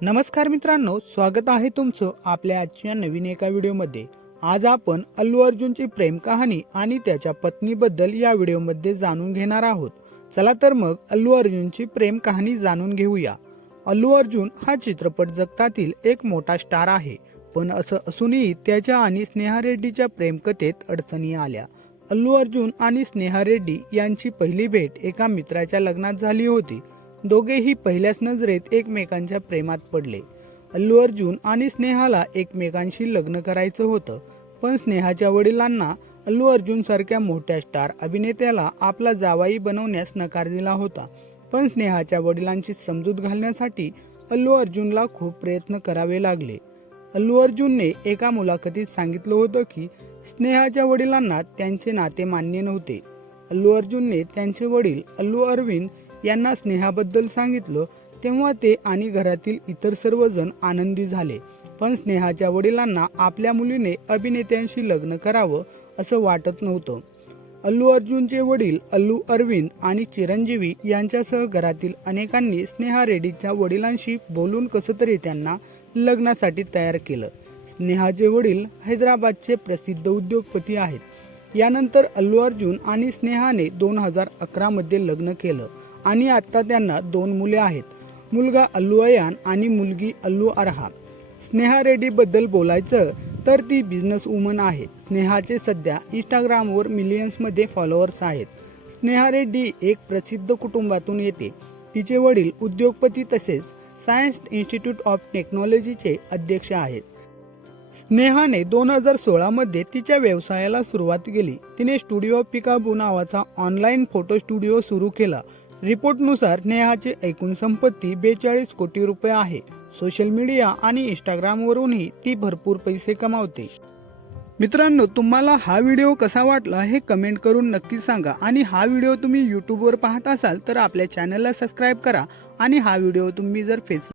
नमस्कार मित्रांनो स्वागत आहे तुमचं आपल्या आजच्या नवीन एका व्हिडिओमध्ये. आज आपण अल्लू अर्जुनची प्रेम कहाणी आणि त्याच्या पत्नीबद्दल या व्हिडिओमध्ये जाणून घेणार आहोत. चला तर मग अल्लू अर्जुनची प्रेम कहाणी जाणून घेऊया. अल्लू अर्जुन हा चित्रपट जगतातील एक मोठा स्टार आहे पण असं असूनही त्याच्या आणि स्नेहा रेड्डीच्या प्रेमकथेत अडचणी आल्या. अल्लू अर्जुन आणि स्नेहा रेड्डी यांची पहिली भेट एका मित्राच्या लग्नात झाली होती. दोघेही पहिल्याच नजरेत एकमेकांच्या प्रेमात पडले. अल्लू अर्जुन आणि स्नेहाला एकमेकांशी लग्न करायचं होतं पण स्नेहाच्या वडिलांना अल्लू अर्जुन सारख्या मोठ्या स्टार अभिनेत्याला आपला जावाई बनवण्यास नकार दिला होता. पण स्नेहाच्या वडिलांची समजूत घालण्यासाठी अल्लू अर्जुनला खूप प्रयत्न करावे लागले. अल्लू अर्जुनने एका मुलाखतीत सांगितलं होतं की स्नेहाच्या वडिलांना त्यांचे नाते मान्य नव्हते. अल्लू अर्जुनने त्यांचे वडील अल्लू अरविंद यांना स्नेहाबद्दल सांगितलं तेव्हा ते आणि घरातील इतर सर्वजण आनंदी झाले. पण स्नेहाच्या वडिलांना आपल्या मुलीने अभिनेत्यांशी लग्न करावं असं वाटत नव्हतं. अल्लू अर्जुनचे वडील अल्लू अरविंद आणि चिरंजीवी यांच्यासह घरातील अनेकांनी स्नेहा रेड्डीच्या वडिलांशी बोलून कसं तरी त्यांना लग्नासाठी तयार केलं. स्नेहाचे वडील हैदराबादचे प्रसिद्ध उद्योगपती आहेत. यानंतर अल्लू अर्जुन आणि स्नेहाने दोन हजार अकरामध्ये लग्न केलं. आणि आता त्यांना दोन मुले आहेत. मुलगा अल्लू अयान आणि मुलगी अल्लू अरहा. स्नेहा रेड्डीबद्दल बोलायचं तर ती बिझनेस वुमन आहे. स्नेहाचे सध्या इंस्टाग्रामवर मिलियन्समध्ये फॉलोअर्स आहेत. स्नेहा रेड्डी एक प्रसिद्ध कुटुंबातून येते. तिचे वडील उद्योगपती तसेच सायन्स इन्स्टिट्यूट ऑफ टेक्नॉलॉजीचे अध्यक्ष आहेत. स्नेहाने दोन हजार सोळामध्ये तिच्या व्यवसायाला सुरुवात केली. तिने स्टुडिओ पिकाबू नावाचा ऑनलाईन फोटो स्टुडिओ सुरू केला. रिपोर्टनुसार नेहाची एकूण संपत्ती बेचाळीस कोटी रुपये आहे. सोशल मीडिया आणि इंस्टाग्रामवरूनही ती भरपूर पैसे कमावते. मित्रांनो तुम्हाला हा व्हिडिओ कसा वाटला हे कमेंट करून नक्की सांगा आणि हा व्हिडिओ तुम्ही यूट्यूबवर पाहत असाल तर आपल्या चॅनलला सबस्क्राईब करा आणि हा व्हिडिओ तुम्ही जर फेसबुक